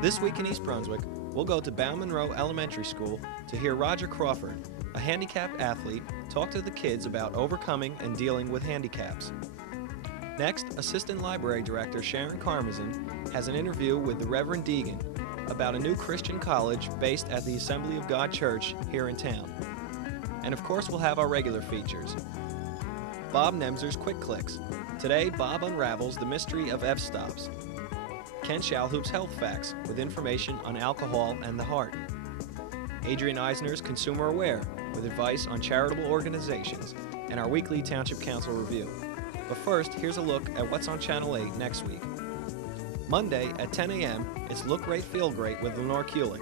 This week in East Brunswick, we'll go to Bow Monroe Elementary School to hear Roger Crawford, a handicapped athlete, talk to the kids about overcoming and dealing with handicaps. Next, Assistant Library Director Sharon has an interview with the Reverend Deegan about a new Christian college based at the Assembly of God Church here in town. And of course, we'll have our regular features. Bob Nemzer's Quick Clicks. Today, Bob unravels the mystery of f-stops. Ken Shalhoop's Health Facts with information on alcohol and the heart. Adrian Eisner's Consumer Aware with advice on charitable organizations, and our weekly Township Council review. But first, here's a look at what's on Channel 8 next week. Monday at 10 a.m., it's Look Great, Feel Great with Lenore Kulik.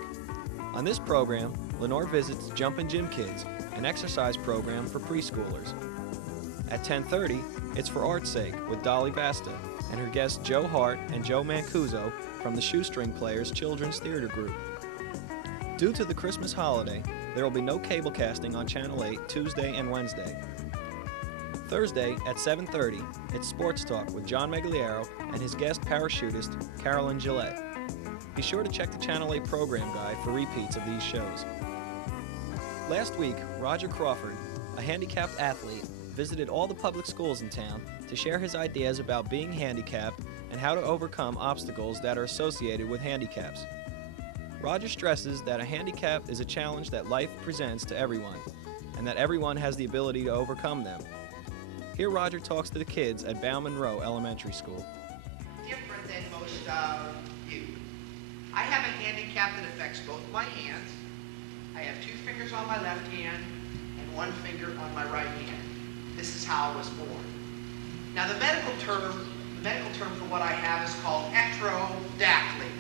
On this program, Lenore visits Jumpin' Gym Kids, an exercise program for preschoolers. At 10:30, it's For Art's Sake with Dolly Basta and her guests Joe Hart and Joe Mancuso from the Shoestring Players Children's Theater Group. Due to the Christmas holiday, there will be no cable casting on Channel 8 Tuesday and Wednesday. Thursday at 7:30, it's Sports Talk with John Megliero and his guest parachutist, Carolyn Gillette. Be sure to check the Channel 8 program guide for repeats of these shows. Last week, Roger Crawford, a handicapped athlete, visited all the public schools in town to share his ideas about being handicapped and how to overcome obstacles that are associated with handicaps. Roger stresses that a handicap is a challenge that life presents to everyone, and that everyone has the ability to overcome them. Here Roger talks to the kids at Bow Monroe Elementary School. Different than most of you. I have a handicap that affects both my hands. I have 2 fingers on my left hand and 1 finger on my right hand. This is how I was born. Now the medical term for what I have is called ectrodactyly.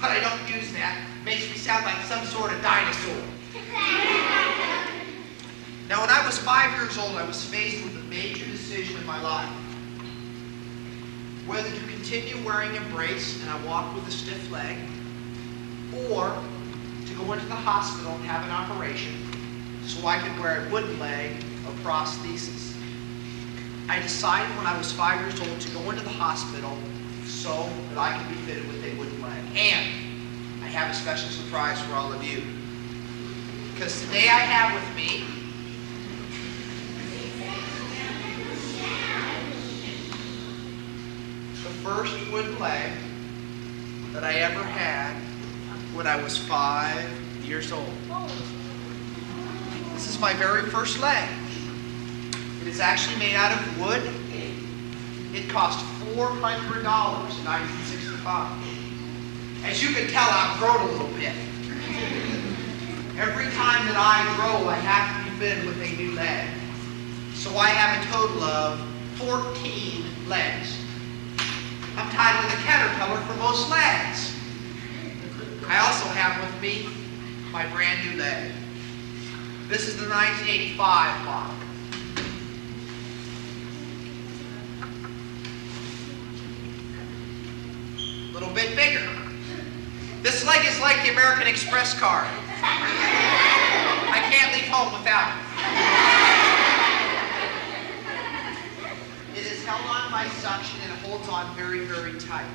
But I don't use that. It makes me sound like some sort of dinosaur. Now when I was 5 years old, I was faced with a major decision in my life. Whether to continue wearing a brace and I walk with a stiff leg, or to go into the hospital and have an operation so I could wear a wooden leg or prosthesis. I decided when I was 5 years old to go into the hospital so that I could be fitted with a wooden leg. And I have a special surprise for all of you. Because today I have with me the first wooden leg that I ever had when I was 5 years old. This is my very first leg. It is actually made out of wood. It cost $400 in 1965. As you can tell, I've grown a little bit. Every time that I grow, I have to be fitted with a new leg. So I have a total of 14 legs. I'm tied with a caterpillar for most legs. I also have with me my brand new leg. This is the 1985 model. A little bit bigger. This leg is like the American Express card. I can't leave home without it. It is held on by suction and it holds on very, very tight.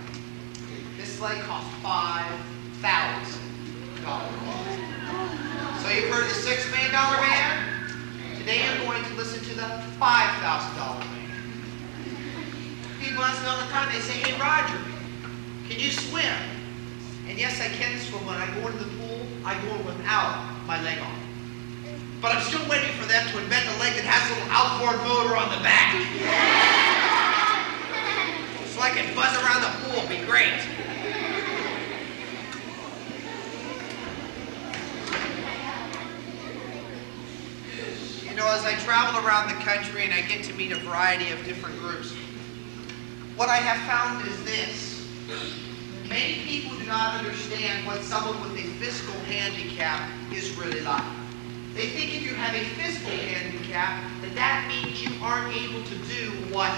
This leg costs $5,000. So you've heard the $6 million man? Today I'm going to listen to the $5,000 man. People ask me all the time, they say, hey Roger, can you swim? And yes, I can swim. When I go into the pool, I go in without my leg on. But I'm still waiting for them to invent a leg that has a little outboard motor on the back. So I can buzz around the pool, it'd be great. You know, as I travel around the country and I get to meet a variety of different groups, what I have found is this. Many people do not understand what someone with a physical handicap is really like. They think if you have a physical handicap, that means you aren't able to do what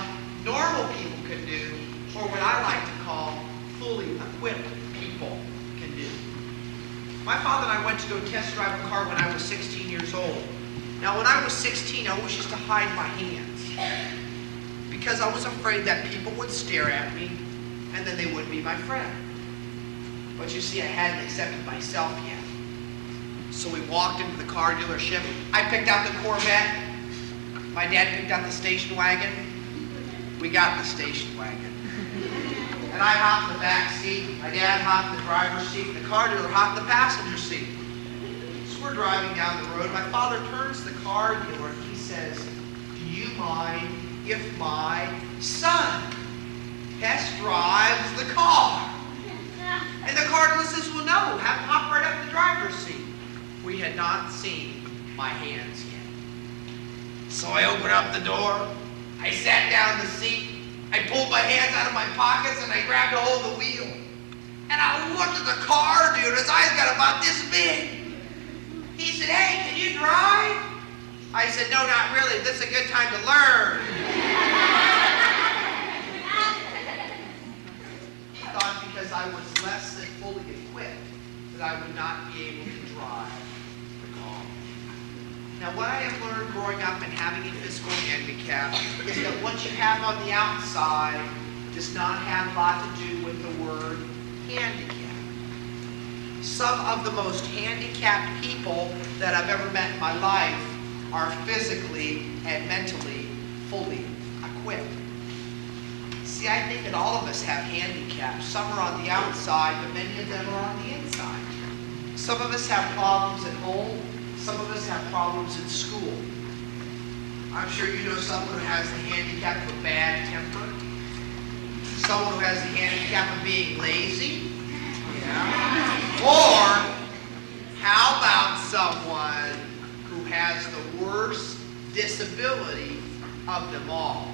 normal people can do, or what I like to call fully equipped people can do. My father and I went to go test drive a car when I was 16 years old. Now, when I was 16, I always used to hide my hands because I was afraid that people would stare at me and then they wouldn't be my friend. But you see, I hadn't accepted myself yet. So we walked into the car dealership. I picked out the Corvette. My dad picked out the station wagon. We got the station wagon. And I hopped in the back seat. My dad hopped in the driver's seat. The car dealer hopped in the passenger seat. So we're driving down the road. My father turns to the car dealer and he says, "Do you mind if my son test drives the car?" And the car dealer says, "Well, no, have him hop right up in the driver's seat." We had not seen my hands yet. So I opened up the door. I sat down in the seat. I pulled my hands out of my pockets and I grabbed a hold of the wheel. And I looked at the car dude. His eyes got about this big. He said, "Hey, can you drive?" I said, "No, not really. This is a good time to learn." He thought because I was less than fully equipped that I would not be able to drive the car. Now, what I have learned growing up and having a physical handicap is that what you have on the outside does not have a lot to do with the word handicap. Some of the most handicapped people that I've ever met in my life are physically and mentally fully equipped. See, I think that all of us have handicaps. Some are on the outside, but many of them are on the inside. Some of us have problems at home. Some of us have problems in school. I'm sure you know someone who has the handicap of a bad temper. Someone who has the handicap of being lazy. Yeah. Or how about someone who has the worst disability of them all?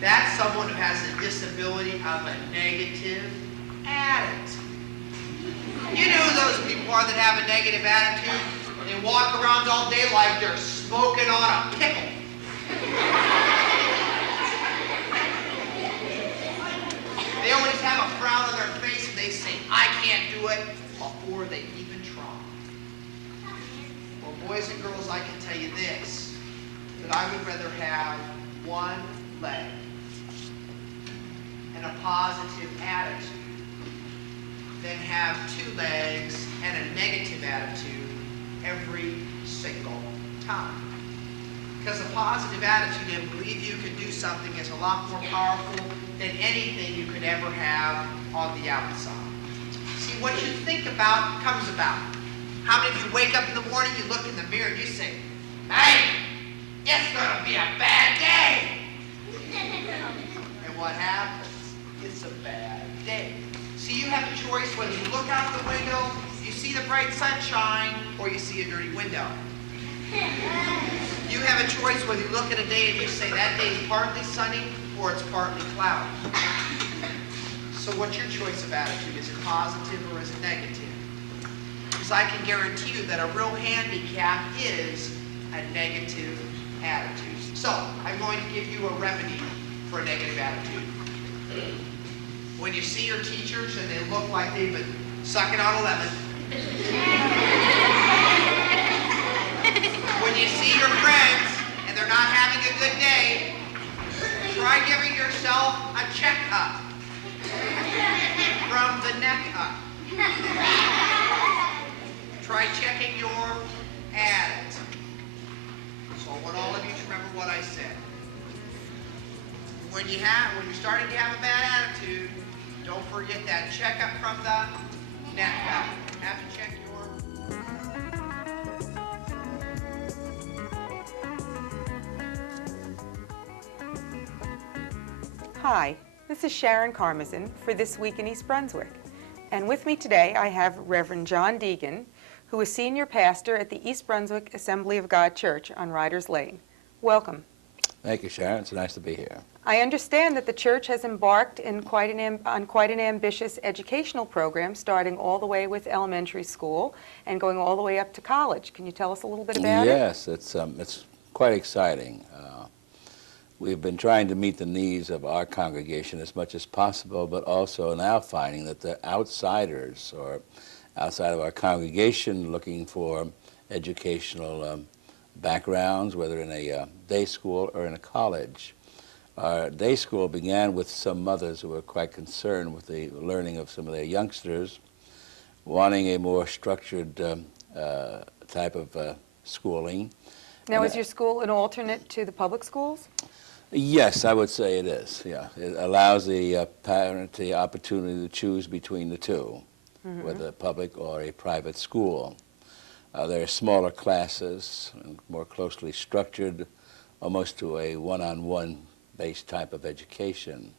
That's someone who has a disability of a negative attitude. You know who those people are that have a negative attitude? They walk around all day like they're smoking on a pickle. They always have a frown on their face and they say, "I can't do it," before they even try. Well, boys and girls, I can tell you this, that I would rather have one leg and a positive attitude than have two legs and a negative attitude every single time. Because a positive attitude and believe you can do something is a lot more powerful than anything you could ever have on the outside. See, what you think about comes about. How many of you wake up in the morning, you look in the mirror, and you say, "Hey, it's going to be a bad day." And what happens? It's a bad day. See, you have a choice whether you look out the window, you see the bright sunshine, or you see a dirty window. You have a choice whether you look at a day and you say that day is partly sunny or it's partly cloudy. So what's your choice of attitude? Is it positive or is it negative? Because I can guarantee you that a real handicap is a negative attitude. So I'm going to give you a remedy for a negative attitude. When you see your teachers and they look like they've been sucking on a lemon, when you see your friends and they're not having a good day, try giving yourself a checkup from the neck up. Try checking your attitude. So I want all of you to remember what I said. When you're starting to have a bad attitude, don't forget that checkup from the neck up. Have to check your... Hi, this is Sharon Karmazin for This Week in East Brunswick. And with me today I have Reverend John Deegan, who is senior pastor at the East Brunswick Assembly of God Church on Riders Lane. Welcome. Thank you, Sharon. It's nice to be here. I understand that the church has embarked on quite an ambitious educational program, starting all the way with elementary school and going all the way up to college. Can you tell us a little bit about it? Yes, it's quite exciting. We've been trying to meet the needs of our congregation as much as possible, but also now finding that the outsiders or outside of our congregation looking for educational backgrounds, whether in a day school or in a college. Our day school began with some mothers who were quite concerned with the learning of some of their youngsters, wanting a more structured type of schooling. Now, And, is your school an alternate to the public schools? Yes, I would say it is, yeah. It allows the parent the opportunity to choose between the two, whether a public or a private school. There are smaller classes, and more closely structured, almost to a one-on-one based type of education.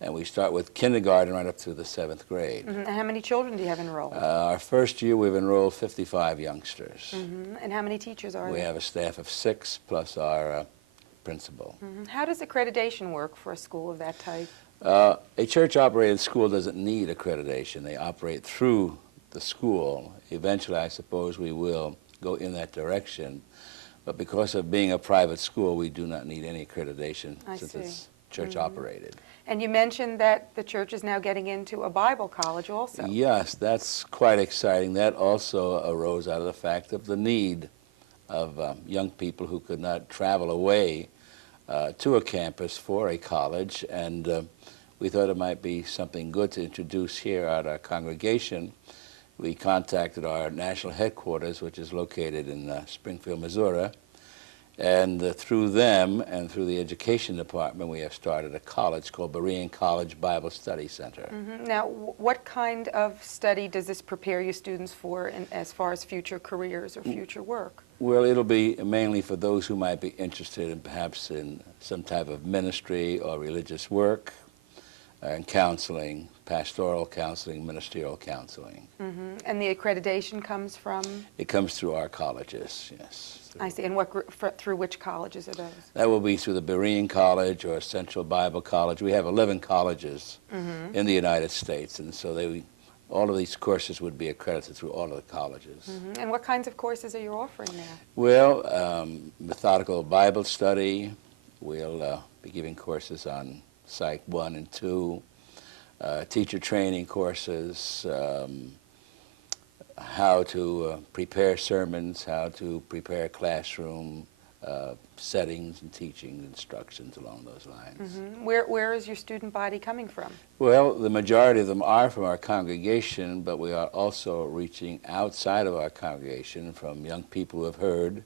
And we start with kindergarten right up through the 7th grade. And how many children do you have enrolled? Our first year, we've enrolled 55 youngsters. And how many teachers are We there? have a staff of 6 plus our principal. How does accreditation work for a school of that type? A church-operated school doesn't need accreditation. They operate through the school. Eventually, I suppose we will go in that direction. But because of being a private school, we do not need any accreditation since it's church-operated. And you mentioned that the church is now getting into a Bible college also. Yes, that's quite exciting. That also arose out of the fact of the need of young people who could not travel away to a campus for a college, and we thought it might be something good to introduce here at our congregation. We contacted our national headquarters, which is located in Springfield, Missouri, and through them and through the education department, we have started a college called Berean College Bible Study Center. Now, what kind of study does this prepare your students for as far as future careers or future work? Well, it'll be mainly for those who might be interested in perhaps in some type of ministry or religious work, and counseling, pastoral counseling, ministerial counseling. And the accreditation comes from? It comes through our colleges, yes. I see. And through which colleges are those? That will be through the Berean College or Central Bible College. We have 11 colleges in the United States, and so all of these courses would be accredited through all of the colleges. And what kinds of courses are you offering now? Well, methodical Bible study. We'll be giving courses on Psych 1 and 2, teacher training courses, how to prepare sermons, how to prepare classroom settings and teaching instructions along those lines. Where is your student body coming from? Well, the majority of them are from our congregation, but we are also reaching outside of our congregation from young people who have heard,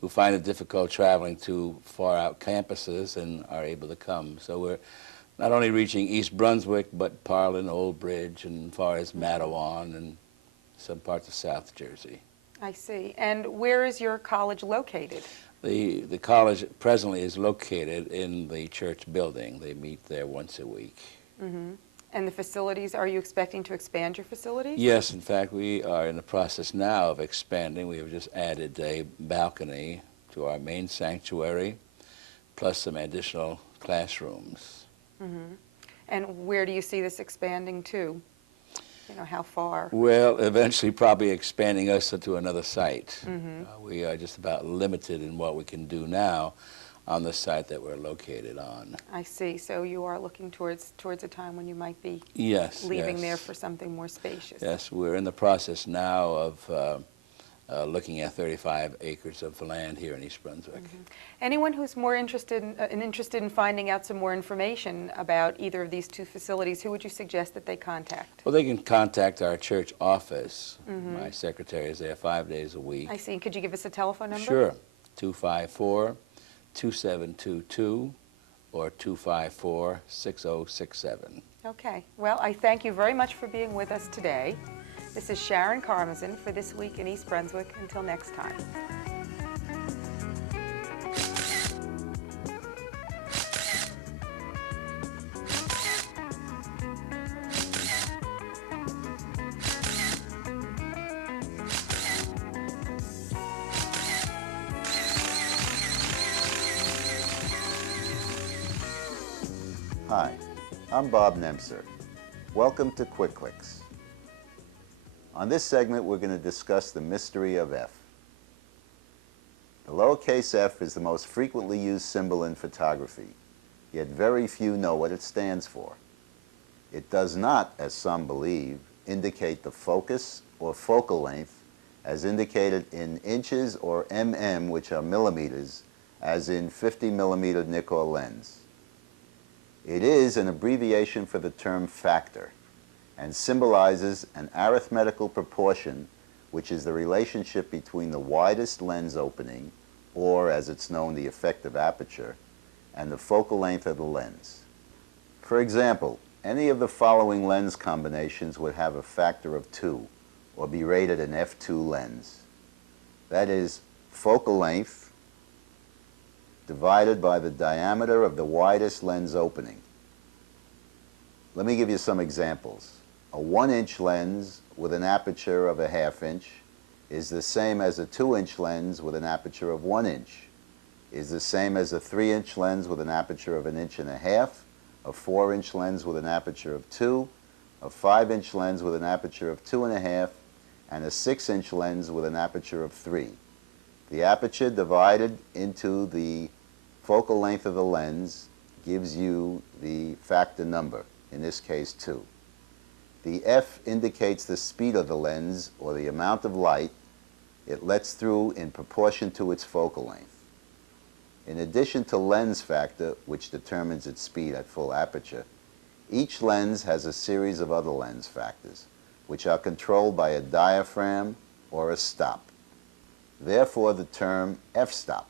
who find it difficult traveling to far out campuses and are able to come. So we're not only reaching East Brunswick, but Parlin, Old Bridge, and as far as Matawan and some parts of South Jersey. I see. And where is your college located? The college presently is located in the church building. They meet there once a week. And the facilities, are you expecting to expand your facilities? Yes, in fact, we are in the process now of expanding. We have just added a balcony to our main sanctuary, plus some additional classrooms. And where do you see this expanding to? You know, how far? Well, eventually probably expanding us to another site. We are just about limited in what we can do now on the site that we're located on. I see. So you are looking towards a time when you might be leaving there for something more spacious. Yes, we're in the process now of looking at 35 acres of land here in East Brunswick. Anyone who's more interested in finding out some more information about either of these two facilities, who would you suggest that they contact? Well, they can contact our church office. My secretary is there 5 days a week. I see. Could you give us a telephone number? Sure. 254-2722 or 254-6067. Okay. Well, I thank you very much for being with us today. This is Sharon Carmazin for This Week in East Brunswick. Until next time. Hi, I'm Bob Nemser. Welcome to Quick Clicks. On this segment, we're going to discuss the mystery of F. The lowercase f is the most frequently used symbol in photography, yet very few know what it stands for. It does not, as some believe, indicate the focus or focal length as indicated in inches or mm, which are millimeters, as in 50 millimeter Nikkor lens. It is an abbreviation for the term factor, and symbolizes an arithmetical proportion, which is the relationship between the widest lens opening, or as it's known, the effective aperture, and the focal length of the lens. For example, any of the following lens combinations would have a factor of 2, or be rated an f2 lens. That is, focal length divided by the diameter of the widest lens opening. Let me give you some examples. A 1-inch lens with an aperture of a 1/2 inch is the same as a 2-inch lens with an aperture of 1 inch, is the same as a 3-inch lens with an aperture of 1.5 inches, a 4-inch lens with an aperture of 2, a 5-inch lens with an aperture of 2.5, and a 6-inch lens with an aperture of 3. The aperture divided into the focal length of the lens gives you the factor number, in this case 2. The F indicates the speed of the lens, or the amount of light it lets through in proportion to its focal length. In addition to lens factor, which determines its speed at full aperture, each lens has a series of other lens factors, which are controlled by a diaphragm or a stop. Therefore, the term f-stop.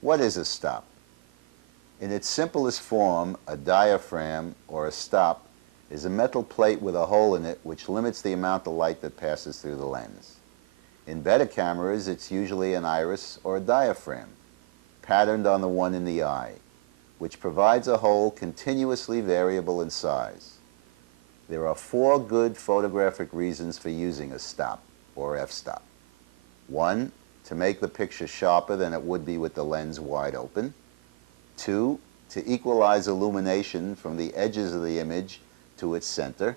What is a stop? In its simplest form, a diaphragm or a stop is a metal plate with a hole in it which limits the amount of light that passes through the lens. In better cameras, it's usually an iris or a diaphragm, patterned on the one in the eye, which provides a hole continuously variable in size. There are 4 good photographic reasons for using a stop, or f-stop. 1, to make the picture sharper than it would be with the lens wide open. 2, to equalize illumination from the edges of the image to its center.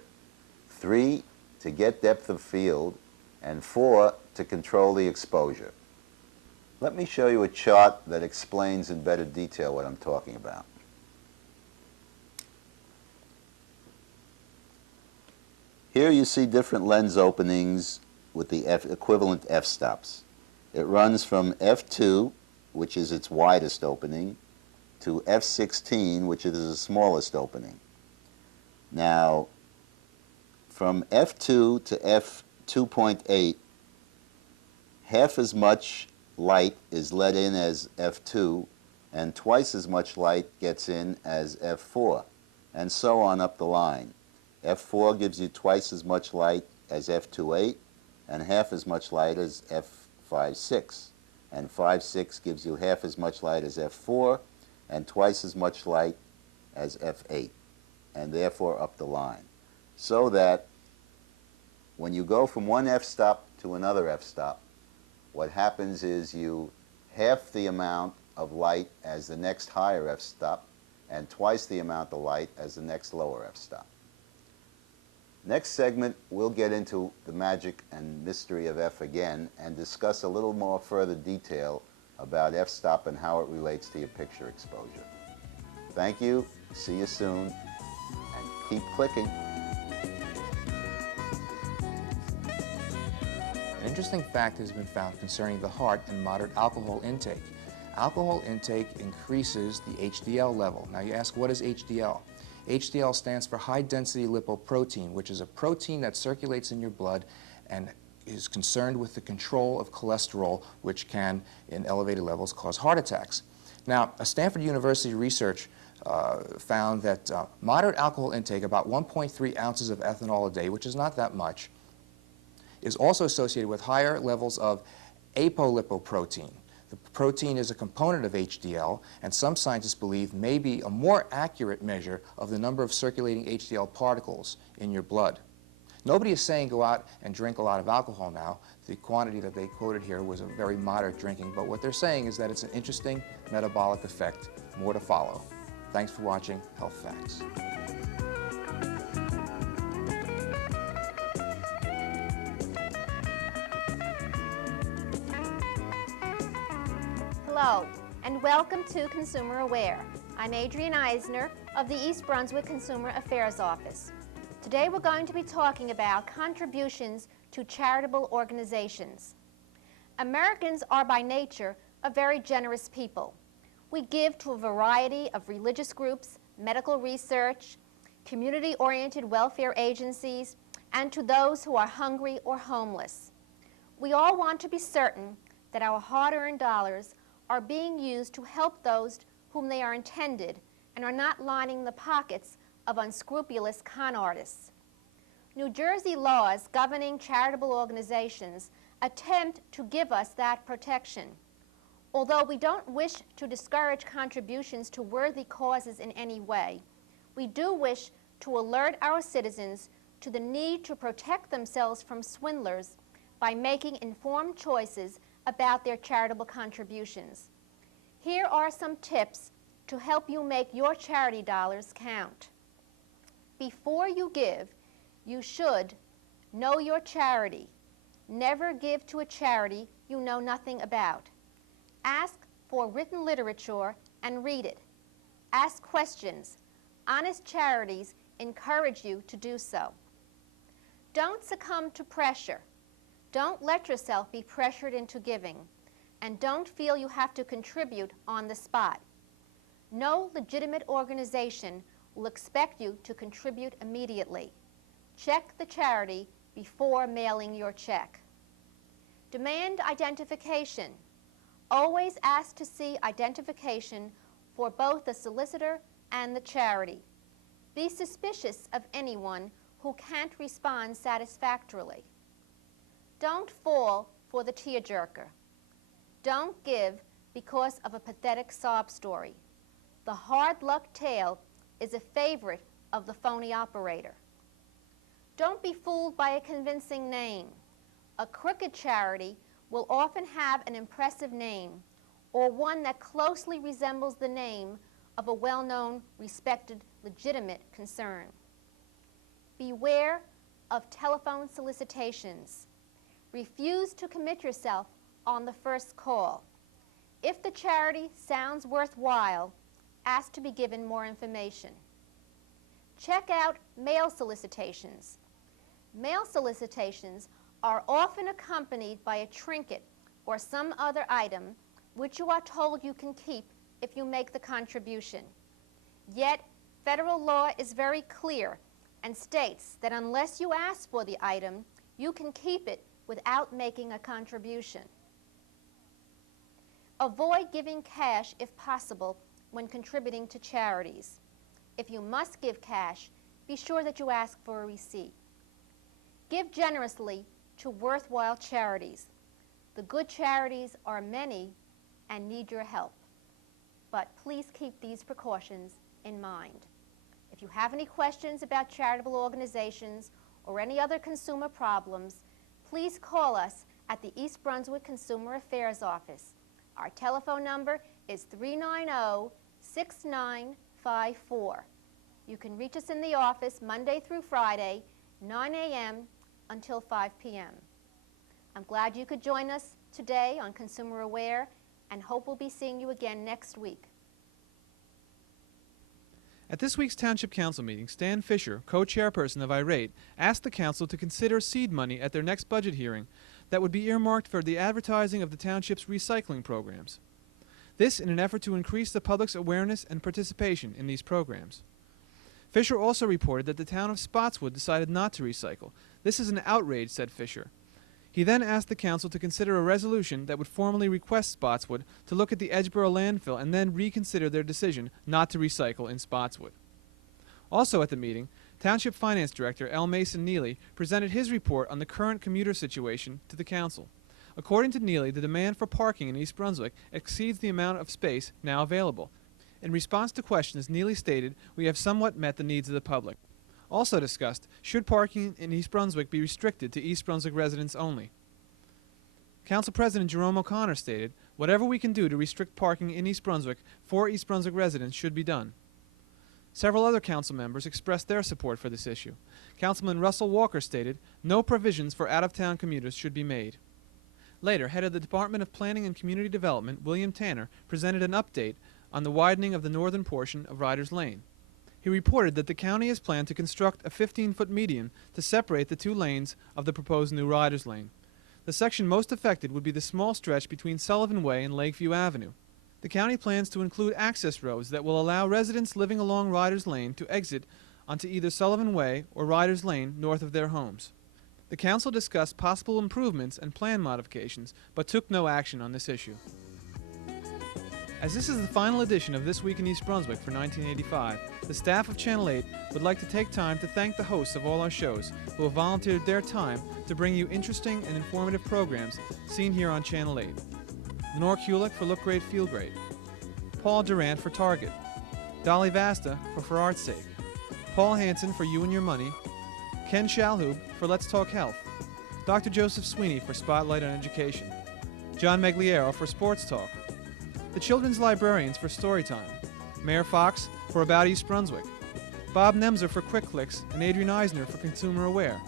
3, to get depth of field. And 4, to control the exposure. Let me show you a chart that explains in better detail what I'm talking about. Here you see different lens openings with the equivalent f-stops. It runs from f2, which is its widest opening, to f16, which is the smallest opening. Now, from f2 to f2.8, half as much light is let in as f2, and twice as much light gets in as f4, and so on up the line. f4 gives you twice as much light as f2.8, and half as much light as f5.6, and 5.6 gives you half as much light as f4, and twice as much light as f8, and therefore up the line. So that when you go from one f-stop to another f-stop, what happens is you half the amount of light as the next higher f-stop, and twice the amount of light as the next lower f-stop. Next segment, we'll get into the magic and mystery of f again and discuss a little more further detail about f-stop and how it relates to your picture exposure. Thank you, see you soon, and keep clicking. An interesting fact has been found concerning the heart and moderate alcohol intake. Alcohol intake increases the HDL level. Now you ask, what is HDL? HDL stands for high-density lipoprotein, which is a protein that circulates in your blood and is concerned with the control of cholesterol, which can, in elevated levels, cause heart attacks. Now, a Stanford University research found that moderate alcohol intake, about 1.3 ounces of ethanol a day, which is not that much, is also associated with higher levels of apolipoprotein. The protein is a component of HDL, and some scientists believe may be a more accurate measure of the number of circulating HDL particles in your blood. Nobody is saying go out and drink a lot of alcohol now. The quantity that they quoted here was a very moderate drinking, but what they're saying is that it's an interesting metabolic effect. More to follow. Thanks for watching Health Facts. Hello, and welcome to Consumer Aware. I'm Adrienne Eisner of the East Brunswick Consumer Affairs Office. Today we're going to be talking about contributions to charitable organizations. Americans are by nature a very generous people. We give to a variety of religious groups, medical research, community-oriented welfare agencies, and to those who are hungry or homeless. We all want to be certain that our hard-earned dollars are being used to help those whom they are intended and are not lining the pockets of unscrupulous con artists. New Jersey laws governing charitable organizations attempt to give us that protection. Although we don't wish to discourage contributions to worthy causes in any way, we do wish to alert our citizens to the need to protect themselves from swindlers by making informed choices about their charitable contributions. Here are some tips to help you make your charity dollars count. Before you give, you should know your charity. Never give to a charity you know nothing about. Ask for written literature and read it. Ask questions. Honest charities encourage you to do so. Don't succumb to pressure. Don't let yourself be pressured into giving, and don't feel you have to contribute on the spot. No legitimate organization will expect you to contribute immediately. Check the charity before mailing your check. Demand identification. Always ask to see identification for both the solicitor and the charity. Be suspicious of anyone who can't respond satisfactorily. Don't fall for the tearjerker. Don't give because of a pathetic sob story. The hard luck tale is a favorite of the phony operator. Don't be fooled by a convincing name. A crooked charity will often have an impressive name or one that closely resembles the name of a well-known, respected, legitimate concern. Beware of telephone solicitations. Refuse to commit yourself on the first call. If the charity sounds worthwhile, ask to be given more information. Check out mail solicitations. Mail solicitations are often accompanied by a trinket or some other item which you are told you can keep if you make the contribution. Yet, federal law is very clear and states that unless you ask for the item, you can keep it without making a contribution. Avoid giving cash if possible when contributing to charities. If you must give cash, be sure that you ask for a receipt. Give generously to worthwhile charities. The good charities are many and need your help. But please keep these precautions in mind. If you have any questions about charitable organizations or any other consumer problems, please call us at the East Brunswick Consumer Affairs Office. Our telephone number is 390-6954. You can reach us in the office Monday through Friday, 9 a.m. until 5 p.m. I'm glad you could join us today on Consumer Aware and hope we'll be seeing you again next week. At this week's Township Council meeting, Stan Fisher, co-chairperson of Irate, asked the council to consider seed money at their next budget hearing that would be earmarked for the advertising of the township's recycling programs. This in an effort to increase the public's awareness and participation in these programs. Fisher also reported that the town of Spotswood decided not to recycle. This is an outrage, said Fisher. He then asked the council to consider a resolution that would formally request Spotswood to look at the Edgeboro landfill and then reconsider their decision not to recycle in Spotswood. Also at the meeting, Township Finance Director L. Mason Neely presented his report on the current commuter situation to the council. According to Neely, the demand for parking in East Brunswick exceeds the amount of space now available. In response to questions, Neely stated, "We have somewhat met the needs of the public." Also discussed, should parking in East Brunswick be restricted to East Brunswick residents only? Council President Jerome O'Connor stated, "Whatever we can do to restrict parking in East Brunswick for East Brunswick residents should be done." Several other council members expressed their support for this issue. Councilman Russell Walker stated, "No provisions for out-of-town commuters should be made." Later, head of the Department of Planning and Community Development, William Tanner, presented an update on the widening of the northern portion of Riders Lane. He reported that the county has planned to construct a 15-foot median to separate the two lanes of the proposed new Riders Lane. The section most affected would be the small stretch between Sullivan Way and Lakeview Avenue. The county plans to include access roads that will allow residents living along Riders Lane to exit onto either Sullivan Way or Riders Lane north of their homes. The council discussed possible improvements and plan modifications, but took no action on this issue. As this is the final edition of This Week in East Brunswick for 1985, the staff of Channel 8 would like to take time to thank the hosts of all our shows who have volunteered their time to bring you interesting and informative programs seen here on Channel 8. Lenore Kulik for Look Great, Feel Great. Paul Durant for Target. Dolly Vasta for Art's Sake. Paul Hansen for You and Your Money. Ken Shalhoub for Let's Talk Health. Dr. Joseph Sweeney for Spotlight on Education. John Megliero for Sports Talk. The Children's Librarians for Storytime, Mayor Fox for About East Brunswick, Bob Nemser for Quick Clicks, and Adrian Eisner for Consumer Aware,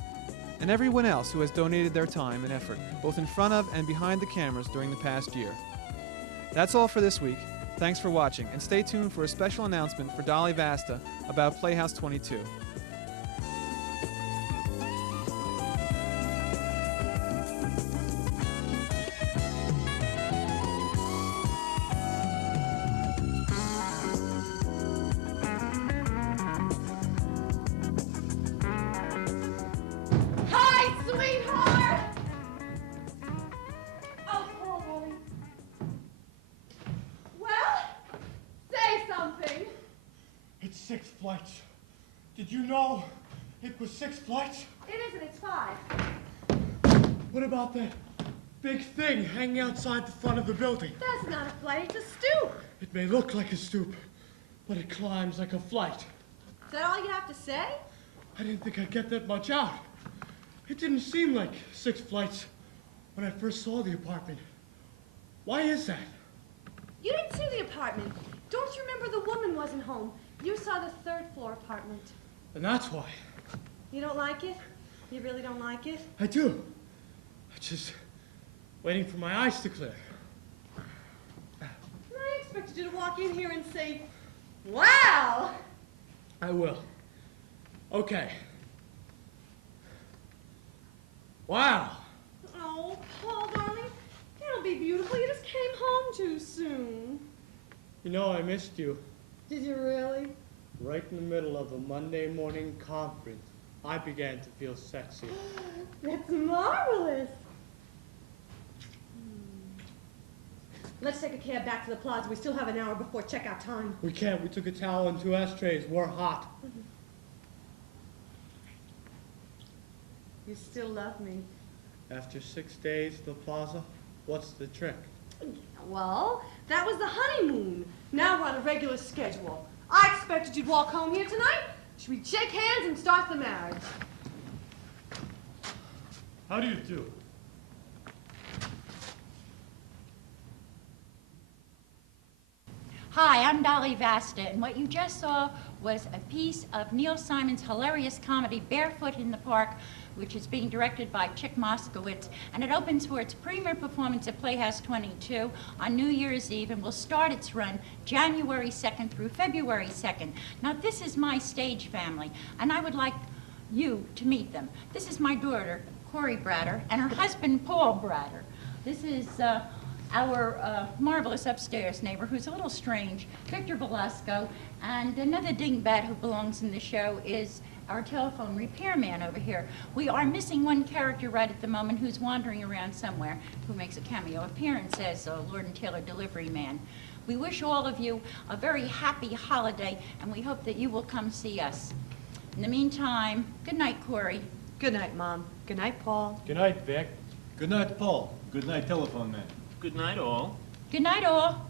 and everyone else who has donated their time and effort, both in front of and behind the cameras during the past year. That's all for this week. Thanks for watching, and stay tuned for a special announcement for Dolly Vasta about Playhouse 22. Flights. Did you know it was 6 flights? It isn't, it's 5. What about that big thing hanging outside the front of the building? That's not a flight, it's a stoop. It may look like a stoop, but it climbs like a flight. Is that all you have to say? I didn't think I'd get that much out. It didn't seem like 6 flights when I first saw the apartment. Why is that? You didn't see the apartment. Don't you remember the woman wasn't home? You saw the 3rd floor apartment. And that's why. You don't like it? You really don't like it? I do. I'm just waiting for my eyes to clear. I expected you to walk in here and say, wow! I will. Okay. Wow. Oh, Paul, darling, it'll be beautiful. You just came home too soon. You know, I missed you. Did you really? Right in the middle of a Monday morning conference, I began to feel sexy. That's marvelous. Let's take a cab back to the plaza. We still have an hour before checkout time. We can't. We took a towel and 2 ashtrays. We're hot. You still love me. After 6 days at the plaza, what's the trick? Well, that was the honeymoon. Now we're on a regular schedule. I expected you'd walk home here tonight. Should we shake hands and start the marriage? How do you do? Hi, I'm Dolly Vasta, and what you just saw was a piece of Neil Simon's hilarious comedy, Barefoot in the Park, which is being directed by Chick Moskowitz, and it opens for its premiere performance at Playhouse 22 on New Year's Eve and will start its run January 2nd through February 2nd. Now, this is my stage family, and I would like you to meet them. This is my daughter, Corey Bratter, and her husband, Paul Bratter. This is our marvelous upstairs neighbor, who's a little strange, Victor Velasco, and another dingbat who belongs in the show is our telephone repairman over here. We are missing one character right at the moment who's wandering around somewhere, who makes a cameo appearance as a Lord and Taylor delivery man. We wish all of you a very happy holiday, and we hope that you will come see us. In the meantime, good night, Corey. Good night, Mom. Good night, Paul. Good night, Vic. Good night, Paul. Good night, telephone man. Good night, all. Good night, all.